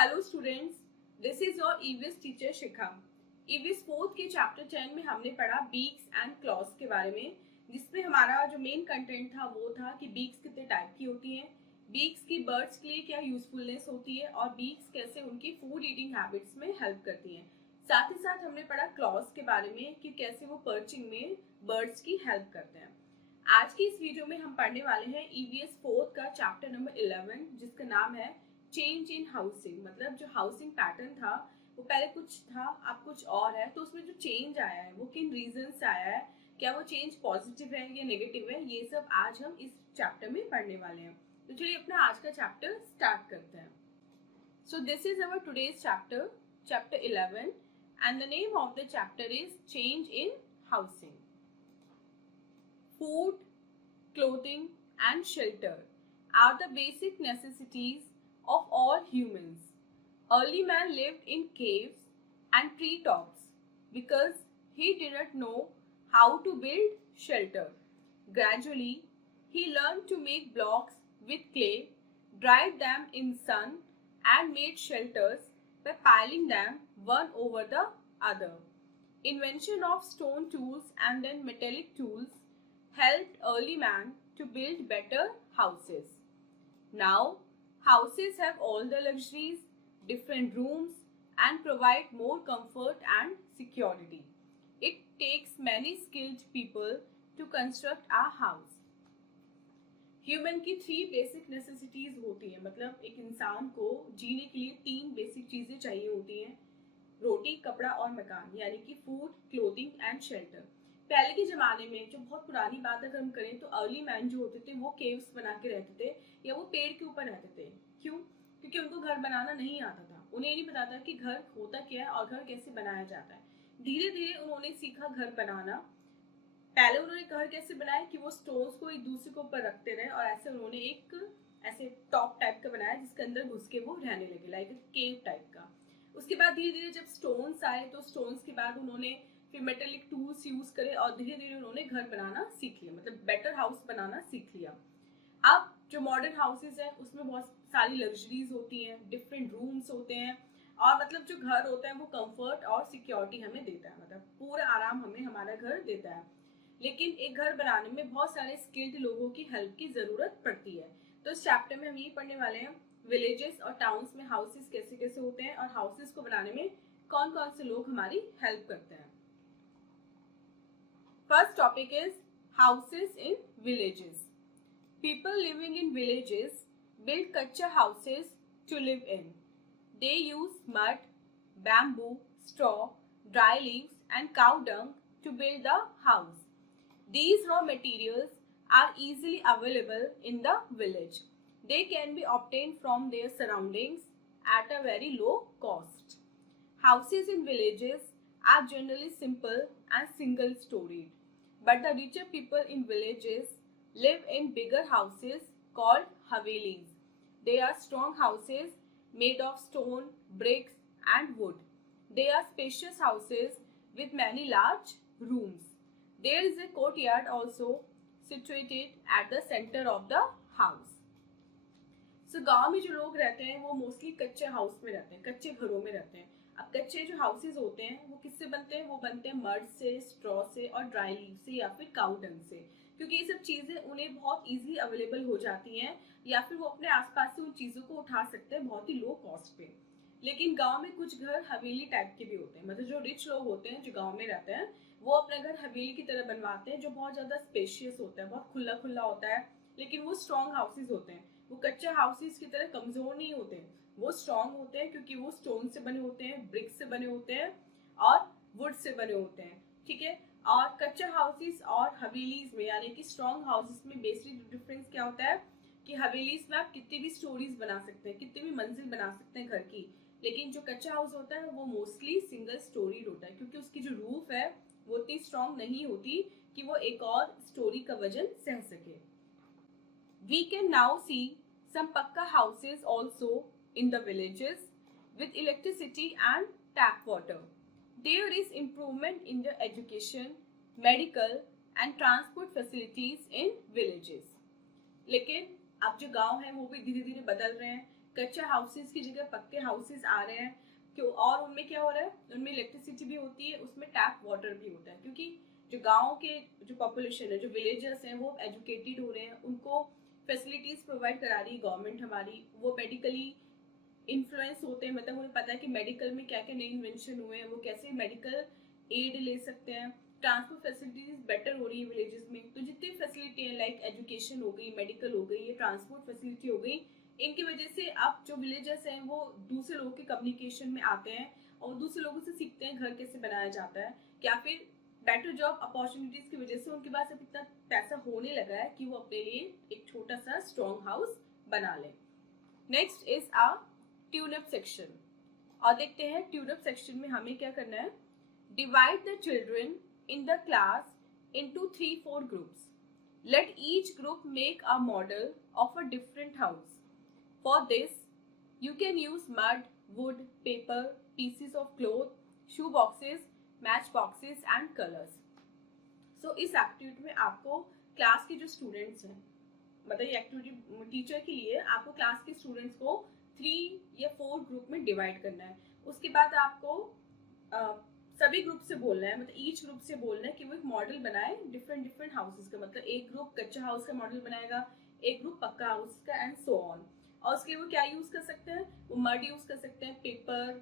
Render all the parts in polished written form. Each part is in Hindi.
Hello students, this is your EVS teacher Shikha. EVS fourth के चैप्टर 10 में हमने पढ़ा बीक्स एंड क्लॉज के बारे में, जिसमें हमारा जो मेन कंटेंट था वो था कि बीक्स कितने टाइप की होती हैं, बीक्स की बर्ड्स के लिए क्या यूजफुलनेस होती है और बीक्स कैसे उनकी फूड ईटिंग हैबिट्स में हेल्प करती हैं। साथ ही साथ हमने पढ़ा क्लॉज के बारे में कि कैसे वो पर्चिंग में बर्ड्स की हेल्प करते हैं। आज की इस वीडियो में हम पढ़ने वाले हैं ईवीएस फोर्थ का चैप्टर नंबर 11, जिसका नाम है चेंज इन हाउसिंग। मतलब जो हाउसिंग पैटर्न था वो पहले कुछ था, अब कुछ और है, तो उसमें जो चेंज आया है वो किन रीजन से आया है, क्या वो चेंज पॉजिटिव है या नेगेटिव है, ये सब आज हम इस चैप्टर में पढ़ने वाले हैं। तो चलिए अपना आज का चैप्टर स्टार्ट करते हैं। So this is our today's chapter, chapter 11, and the name of the chapter is change in housing. Food, clothing, and shelter are the basic necessities of all humans. Early man lived in caves and treetops because he did not know how to build shelter. Gradually, he learned to make blocks with clay, dried them in sun, and made shelters by piling them one over the other. Invention of stone tools and then metallic tools helped early man to build better houses. Now, houses have all the luxuries, different rooms, and provide more comfort and security. It takes many skilled people to construct a house. Human की 3 बेसिक नेसेसिटीज होती है, मतलब एक इंसान को जीने के लिए 3 बेसिक चीजें चाहिए होती हैं, रोटी, कपड़ा और मकान, यानी कि फूड, क्लोथिंग एंड शेल्टर। पहले के जमाने में, जो बहुत पुरानी बात अगर हम करें, तो अर्ली मैन जो होते थे वो केव्स बना के रहते थे या वो पेड़ के ऊपर रहते थे। क्यों? क्योंकि उनको घर बनाना नहीं आता था, उन्हें नहीं पता था कि घर होता क्या है और घर कैसे बनाया जाता है। धीरे धीरे उन्होंने सीखा घर बनाना। पहले उन्होंने घर कैसे बनाया कि वो स्टोन्स को एक दूसरे के ऊपर रखते रहे और ऐसे उन्होंने एक ऐसे टॉप टाइप का बनाया जिसके अंदर घुस के वो रहने लगे, लाइक केव टाइप का। उसके बाद धीरे धीरे जब स्टोन्स आए तो स्टोन्स के बाद उन्होंने फिर मेटेलिक टूल्स यूज करे और धीरे धीरे उन्होंने घर बनाना सीख लिया, मतलब बेटर हाउस बनाना सीख लिया। अब जो मॉडर्न हाउसेस हैं उसमें बहुत सारी लग्जरीज होती हैं, डिफरेंट रूम्स होते हैं और मतलब जो घर होता है वो कंफर्ट और सिक्योरिटी हमें देता है, मतलब पूरा आराम हमें हमारा घर देता है। लेकिन एक घर बनाने में बहुत सारे स्किल्ड लोगों की हेल्प की जरूरत पड़ती है। तो इस चैप्टर में हम यही पढ़ने वाले हैं विलेजेस और टाउन्स में हाउसेस कैसे कैसे होते हैं और हाउसेस को बनाने में कौन कौन से लोग हमारी हेल्प करते हैं। First topic is houses in villages. People living in villages build kacha houses to live in. They use mud, bamboo, straw, dry leaves and cow dung to build the house. These raw materials are easily available in the village. They can be obtained from their surroundings at a very low cost. Houses in villages are generally simple and single-storied. But the richer people in villages live in bigger houses called havelis. They are strong houses made of stone, bricks and wood. They are spacious houses with many large rooms. There is a courtyard also situated at the center of the house. So गांव में जो लोग रहते हैं वो मोस्टली कच्चे हाउस में रहते हैं, कच्चे घरों में रहते हैं। अब कच्चे जो हाउसेज होते हैं वो किससे बनते हैं? वो बनते हैं मड से, स्ट्रॉ से और ड्राई लीव से या फिर काउ डंग से, क्योंकि ये सब चीजें उन्हें बहुत इजीली अवेलेबल हो जाती हैं या फिर वो अपने आसपास से उन चीजों को उठा सकते हैं बहुत ही लो कॉस्ट पे। लेकिन गांव में कुछ घर हवेली टाइप के भी होते हैं, मतलब जो रिच लोग होते हैं जो गाँव में रहते हैं वो अपना घर हवेली की तरह बनवाते हैं, जो बहुत ज्यादा स्पेशियस होता है, बहुत खुला खुला होता है। लेकिन वो स्ट्रॉन्ग हाउसेज होते हैं, वो कच्चे हाउसेज की तरह कमजोर नहीं होते, वो स्ट्रॉन्ग होते हैं क्योंकि वो स्टोन से बने होते हैं, ब्रिक्स से बने होते हैं और वुड से बने होते हैं। ठीक है। और कच्चे हाउसेस और हवेलीज में, यानी कि स्ट्रॉन्ग हाउसेस में बेसिक डिफरेंस क्या होता है कि हवेलीज में आप कितनी भी स्टोरीज बना सकते हैं, कितनी भी मंजिल बना सकते हैं घर की, लेकिन जो कच्चा हाउस होता है वो मोस्टली सिंगल स्टोरी होता है, क्योंकि उसकी जो रूफ है वो इतनी स्ट्रॉन्ग नहीं होती कि वो एक और स्टोरी का वजन सह सके। वी कैन नाउ सी सम पक्का houses also in the villages with electricity and tap water. There is improvement in the education, medical and transport facilities in villages. लेकिन अब जो गांव है वो भी धीरे धीरे बदल रहे हैं, कच्चे हाउसेस की जगह पक्के हाउसेस आ रहे हैं क्यों, और उनमें क्या हो रहा है, उनमें इलेक्ट्रिसिटी भी होती है, उसमें टैप वाटर भी होता है, क्योंकि जो गांव के जो पॉपुलेशन है, जो विलेजर्स हैं, वो एजुकेटेड हो रहे हैं, उनको फैसिलिटीज प्रोवाइड करा रही है गवर्नमेंट हमारी, वो मेडिकली इन्फ्लुएंस होते हैं, मतलब उन्हें पता है कि मेडिकल में क्या क्या नए इन्वेंशन हुए हैं, वो कैसे मेडिकल एड ले सकते हैं, ट्रांसपोर्ट फैसिलिटीज बेटर हो रही है विलेजेस में। तो जितनी फैसिलिटी है लाइक एजुकेशन हो गई, मेडिकल हो गई, ये ट्रांसपोर्ट फैसिलिटी हो गई, इनकी वजह से अब जो विलेजर्स हैं वो दूसरे लोगों के कम्युनिकेशन में आते हैं और दूसरे लोगों से सीखते हैं घर कैसे बनाया जाता है, या फिर बेटर जॉब अपॉर्चुनिटीज की वजह से उनके पास अब इतना पैसा होने लगा है कि वो अपने लिए एक छोटा सा स्ट्रॉन्ग हाउस बना लें। Next is a tune-up section, और देखते हैं ट्यूनअप सेक्शन में हमें क्या करना है। Divide the children in the class into 3-4 groups. Let each group make a model of a different house. For this, you can use mud, wood, paper, pieces of cloth, shoe boxes, match boxes and colors. So इस एक्टिविटी में आपको क्लास के जो स्टूडेंट्स हैं, मतलब ये एक्टिविटी टीचर के लिए आपको क्लास के स्टूडेंट्स को 3 या 4 ग्रुप में डिवाइड करना है। उसके बाद आपको सभी ग्रुप से बोलना है, मतलब ईच ग्रुप से बोलना है कि वो एक मॉडल बनाए डिफरेंट डिफरेंट हाउसेस का, मतलब एक ग्रुप कच्चा हाउस का मॉडल बनाएगा, एक ग्रुप पक्का हाउस का, एंड सो ऑन। और उसके लिए वो क्या यूज कर सकते हैं, वो मड यूज कर सकते हैं, paper,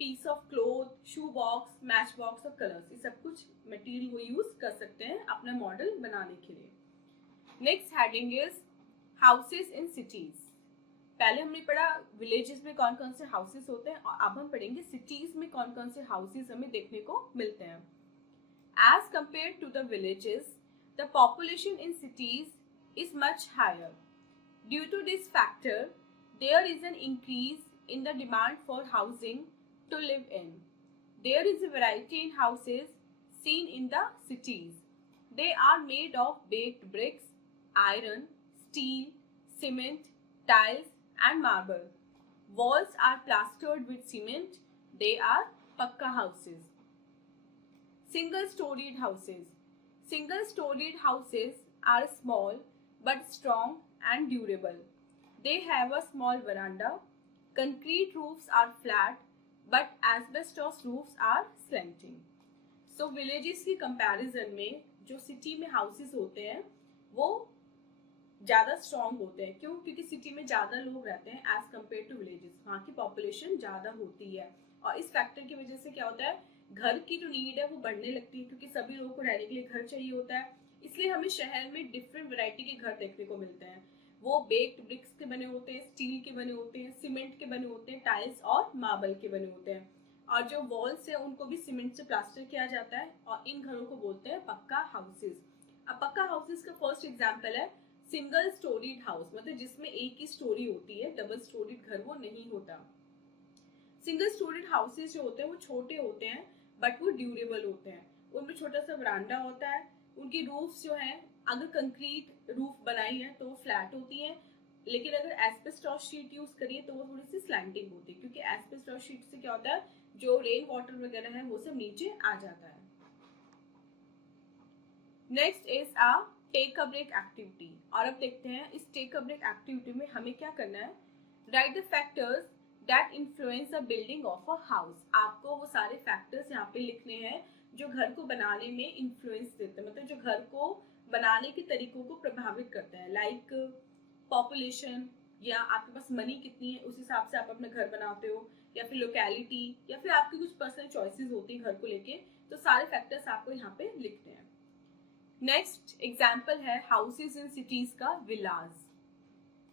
piece of cloth, shoe box, match box और कलर्स, ये सब कुछ मटेरियल वो यूज कर सकते हैं अपना मॉडल बनाने के लिए। Next heading is houses in cities. पहले हमने पढ़ा विलेजेस में कौन कौन से हाउसेस होते हैं, और अब हम पढ़ेंगे सिटीज में कौन कौन से हाउसेस हमें देखने को मिलते हैं। As compare to the villages, the population in cities is much higher. Due to this factor, there is an increase in the demand for housing to live in. There is a variety in houses seen in the cities. They are made of baked bricks, iron, steel, cement, tiles, and marble. Walls are plastered with cement. They are pakka houses. Single-storied houses. Single-storied houses are small but strong and durable. They have a small veranda. Concrete roofs are flat, but asbestos roofs are slanting. So villages की कंपैरिजन में जो सिटी में हाउसेस होते हैं वो ज़्यादा स्ट्रॉन्ग होते हैं। क्यों? क्योंकि सिटी में ज़्यादा लोग रहते हैं एज कम्पेयर टू विलेजेस, वहाँ की पॉपुलेशन ज़्यादा होती है, और इस फैक्टर की वजह से क्या होता है, घर की जो नीड है वो बढ़ने लगती है, क्योंकि सभी लोगों को रहने के लिए घर चाहिए होता है। इसलिए हमें शहर में डिफरेंट वैरायटी के घर देखने को मिलते हैं। वो बेक्ड ब्रिक्स के बने होते हैं, स्टील के बने होते हैं, सीमेंट के बने होते हैं, टाइल्स और मार्बल के बने होते हैं, और जो वॉल्स है उनको भी सीमेंट से प्लास्टर किया जाता है, और इन घरों को बोलते हैं पक्का हाउसेस। अब पक्का हाउसेस का फर्स्ट एग्जांपल है सिंगल स्टोरीड हाउस, मतलब जिसमें एक ही स्टोरी होती है, डबल स्टोरीड घर वो नहीं होता। सिंगल स्टोरीड हाउसेस जो होते हैं वो छोटे होते हैं बट वो ड्यूरेबल होते हैं। उनमें छोटा सा वरांडा होता है, उनकी रूफ्स जो है, अगर कंक्रीट रूफ बनाई है तो वो फ्लैट होती है, लेकिन अगर एस्बेस्टॉस शीट यूज करिए तो वो थोड़ी सी स्लैंटिंग होती है, क्योंकि एस्बेस्टॉस शीट से क्या होता है, जो रेन वाटर वगैरह है वो सब नीचे आ जाता है। Next is a take a break activity, और अब देखते हैं इस टेक अ ब्रेक एक्टिविटी में हमें क्या करना है। Right the factors that influence the building of a house. आपको वो सारे फैक्टर्स यहाँ पे लिखने हैं जो घर को बनाने में इन्फ्लुएंस देते हैं, मतलब जो घर को बनाने के तरीकों को प्रभावित करते हैं, लाइक पॉपुलेशन, या आपके पास मनी कितनी है उस हिसाब से आप अपना घर बनाते हो, या फिर लोकेलिटी, या फिर आपकी कुछ पर्सनल चॉइसेस होती है घर को लेके, तो सारे फैक्टर्स आपको यहाँ पे लिखने हैं। नेक्स्ट एग्जाम्पल है हाउसेज इन सिटीज का villas.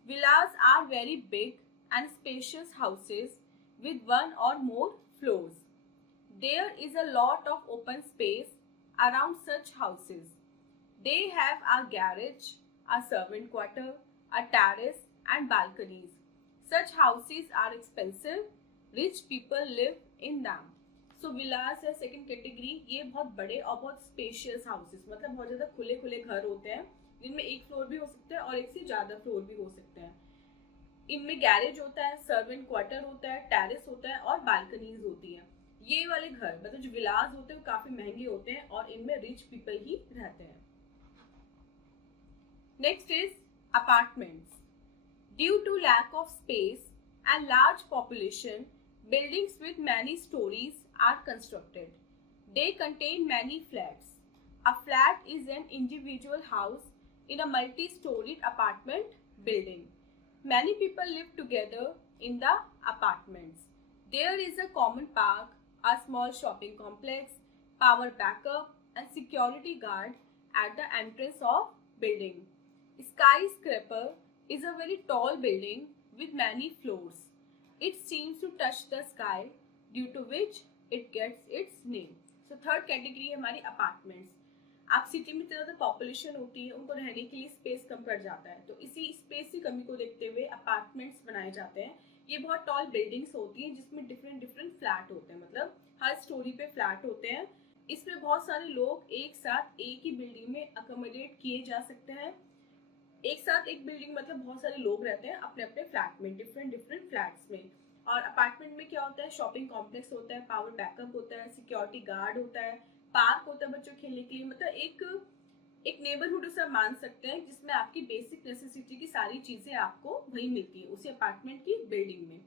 Villas are very big and spacious houses with one or more floors. There is a lot of open space around such houses. They have a garage, a servant quarter, a terrace and balconies. Such houses are expensive. Rich people live in them. So villas है सेकंड कैटेगरी, ये बहुत बड़े और बहुत स्पेशियस हाउसेस, मतलब बहुत ज़्यादा खुले खुले घर होते हैं जिनमें एक फ्लोर भी हो सकता है और एक से ज़्यादा फ्लोर भी हो सकते हैं। इनमें गैरेज होता है, सर्वेंट क्वार्टर होता है, टेरेस होता है और बालकनीज होती है। ये वाले घर मतलब जो विलास होते हैं वो काफी महंगे होते हैं और इनमें रिच पीपल ही रहते हैं। Next is apartments. Due to lack of space and large population, buildings with many stories are constructed. They contain many flats. A flat is an individual house in a multi-storied apartment building. Many people live together in the apartments. There is a common park, a small shopping complex, power backup, and security guard at the entrance of building. Skyscraper is a very tall building with many floors. It seems to touch the sky, due to which it gets its name. So third category है हमारी apartments. आप सिटी में ज़्यादा पॉपुलेशन होती है, उनको रहने के लिए स्पेस कम पड़ जाता है, तो इसी स्पेस की कमी को देखते हुए अपार्टमेंट्स बनाए जाते हैं. ये बहुत टॉल बिल्डिंग्स होती हैं जिसमें डिफरेंट डिफरेंट फ्लैट होते हैं, मतलब हर स्टोरी पे फ्लैट होते हैं. इसमें बहुत सारे लोग एक साथ एक ही बिल्डिंग में अकोमोडेट किए जा सकते हैं. एक साथ एक बिल्डिंग मतलब बहुत सारे लोग रहते हैं अपने अपने फ्लैट में, डिफरेंट डिफरेंट फ्लैट्स में. और अपार्टमेंट में क्या होता है, शॉपिंग कॉम्प्लेक्स होता है, पावर बैकअप होता है, सिक्योरिटी गार्ड होता है, पार्क होता है बच्चों खेलने के लिए, मतलब एक नेबरहुड से मान सकते हैं जिसमें आपकी बेसिक नेसेसिटी की सारी चीजें आपको वही मिलती है उसी अपार्टमेंट की बिल्डिंग में.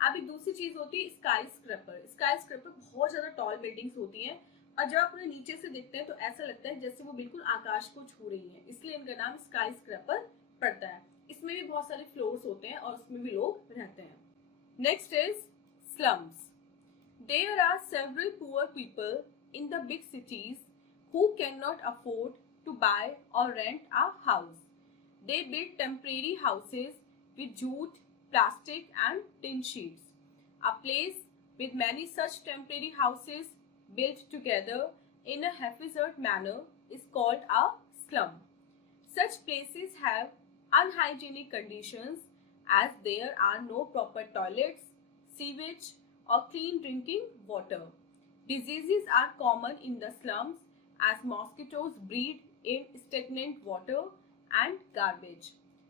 अब एक दूसरी चीज होती है स्काई स्क्रैपर. स्काई स्क्रैपर बहुत ज्यादा टॉल बिल्डिंग्स होती हैं और जब आप उन्हें नीचे से देखते हैं तो ऐसा लगता है जैसे वो बिल्कुल आकाश को छू रही है, इसलिए इनका नाम स्काई स्क्रैपर पड़ता है. इसमें भी बहुत सारे फ्लोर्स होते हैं और उसमें भी लोग रहते हैं. Next is slums. There are several poor people in the big cities who cannot afford to buy or rent a house. They build temporary houses with jute, plastic and tin sheets. A place with many such temporary houses built together in a haphazard manner is called a slum. Such places have unhygienic conditions as there are no proper toilets, sewage or clean drinking water. Diseases are common in the slums as mosquitoes breed in stagnant water and garbage.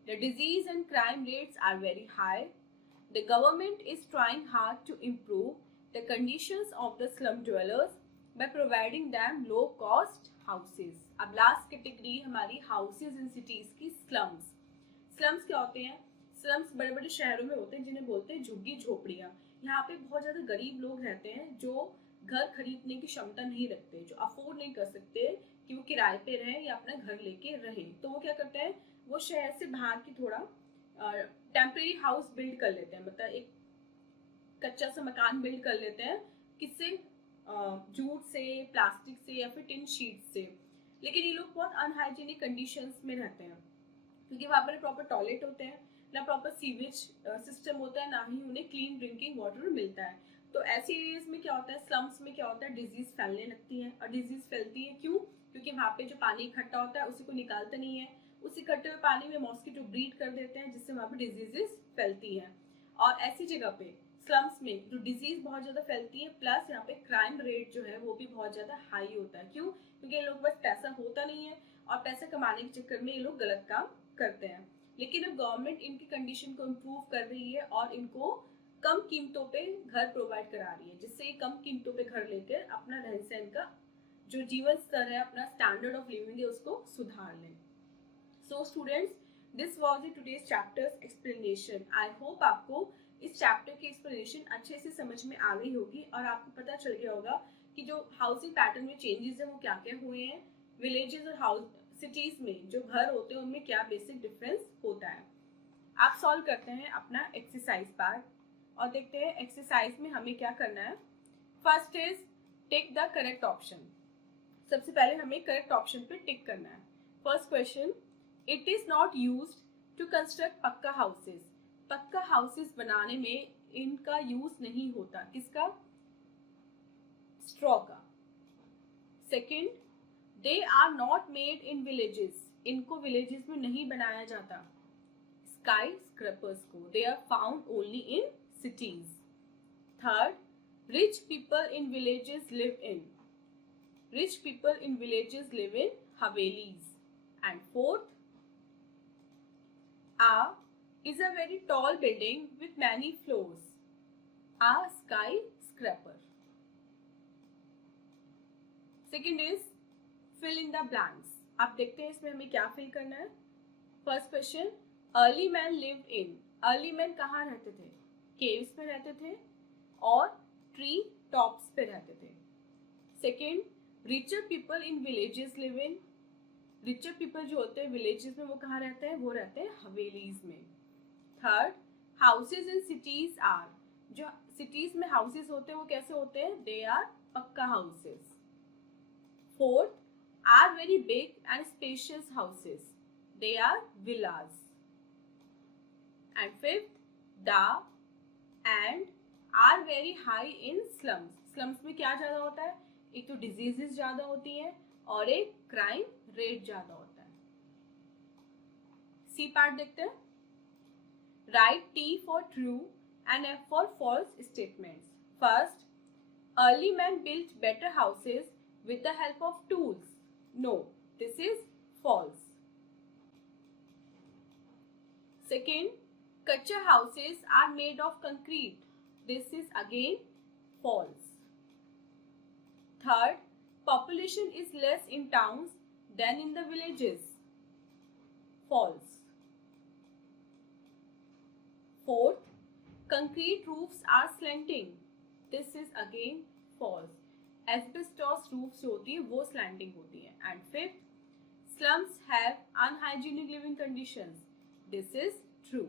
The disease and crime rates are very high. The government is trying hard to improve the conditions of the slum dwellers by providing them low-cost houses. अब लास्ट कैटेगरी हमारी हाउसेज इन सिटीज की स्लम्स. स्लम्स क्या होते हैं? स्लम्स बड़े बड़े शहरों में होते हैं जिन्हें बोलते हैं झुग्गी झोपड़ियाँ. यहाँ पे बहुत ज़्यादा गरीब लोग रहते हैं जो घर खरीदने की क्षमता नहीं रखते, जो अफोर्ड नहीं कर सकते कि वो किराए पे रहें या अपना घर लेके रहें. तो वो क्या करते हैं, वो शहर से बाहर की थोड़ा टेम्परेरी हाउस बिल्ड कर लेते हैं, मतलब एक कच्चा सा मकान बिल्ड कर लेते हैं. किससे? जूट से, प्लास्टिक से या फिर टिन शीट से. लेकिन ये लोग बहुत अनहाइजीनिक कंडीशंस में रहते हैं क्योंकि वहाँ पर प्रॉपर टॉयलेट होते हैं, ना प्रॉपर सीवेज सिस्टम होता है, ना ही उन्हें क्लीन ड्रिंकिंग वाटर मिलता है. तो ऐसे एरियाज में क्या होता है, स्लम्स में क्या होता है, डिजीज फैलने लगती है. और डिजीज फैलती है क्यों? क्योंकि वहाँ पे जो पानी इकट्ठा होता है उसी को निकालते नहीं है. उस इकट्ठे हुए पानी में मॉस्किटो ब्रीड कर देते हैं जिससे वहाँ पे डिजीजेस फैलती हैं. और ऐसी जगह पे स्लम्स में जो डिजीज बहुत ज्यादा फैलती है, प्लस यहाँ पे क्राइम रेट जो है वो भी बहुत ज्यादा हाई होता है. क्यों? क्योंकि इन लोग पास पैसा होता नहीं है और पैसा कमाने के चक्कर में ये लोग गलत काम करते हैं. लेकिन अब गवर्नमेंट इनकी कंडीशन को इम्प्रूव कर रही है और इनको कम कीमतों पे घर प्रोवाइड करा रही है, जिससे कम कीमतों पे घर लेकर अपना रहन सहन का जो जीवन स्तर है, अपना स्टैंडर्ड ऑफ लिविंग है, उसको सुधार लें. So students, this was the today's chapters explanation. I hope आपको इस चैप्टर की एक्सप्लेनेशन अच्छे से समझ में आ गई होगी और आपको पता चल गया होगा कि जो हाउसिंग पैटर्न में चेंजेस है वो क्या क्या हुए हैं. विलेजेस और हाउस सिटीज में जो घर होते हैं उनमें क्या बेसिक डिफरेंस होता है. आप सॉल्व करते हैं अपना एक्सरसाइज पार्ट और देखते हैं एक्सरसाइज में हमें क्या करना है. First is tick the correct option. सबसे पहले हमें करेक्ट ऑप्शन पे टिक करना है. First question, it is not used to construct pucca houses. Pucca houses बनाने में इनका यूज नहीं होता. किसका? स्ट्रॉ का. Second, they are not made in villages. इनको विलेजेस में नहीं बनाया जाता. स्काई स्क्रैपर्स को they are found only in cities. Third, rich people in villages live in. Rich people in villages live in havelis. And fourth, A is a very tall building with many floors. A skyscraper. Second is fill in the blanks. आप देखते हैं इसमें हमें क्या फिल करना है. First question, early man lived in. early man कहाँ रहते थे? caves में रहते थे और tree tops पे रहते थे. Second, richer people in villages live in. richer people जो होते हैं villages में वो कहाँ रहते हैं? वो रहते हैं हवेलीज में. Third, houses in cities are. जो cities में houses होते हैं वो कैसे होते हैं? They are पक्का houses. Fourth, are very big and spacious houses. They are villas. And fifth, the and are very high in slums. Slums में क्या ज़्यादा होता है? एक तो diseases ज़्यादा होती हैं और एक crime rate ज़्यादा होता है. C part देखते हैं. Write T for true and F for false statements. First, early men built better houses with the help of tools. No, this is false. Second, kacha houses are made of concrete. This is again false. Third, population is less in towns than in the villages. False. Fourth, concrete roofs are slanting. This is again false. Asbestos roofs जो होती है वो slanting होती है. And fifth, slums have unhygienic living conditions. This is true.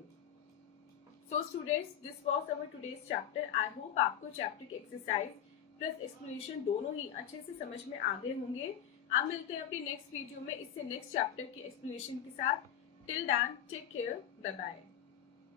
So students, this was our today's chapter. I hope आपको chapter की exercise plus explanation दोनों ही अच्छे से समझ में आ गए होंगे. अब मिलते हैं अपनी next video में इससे next chapter की explanation के साथ. Till then, take care. Bye bye.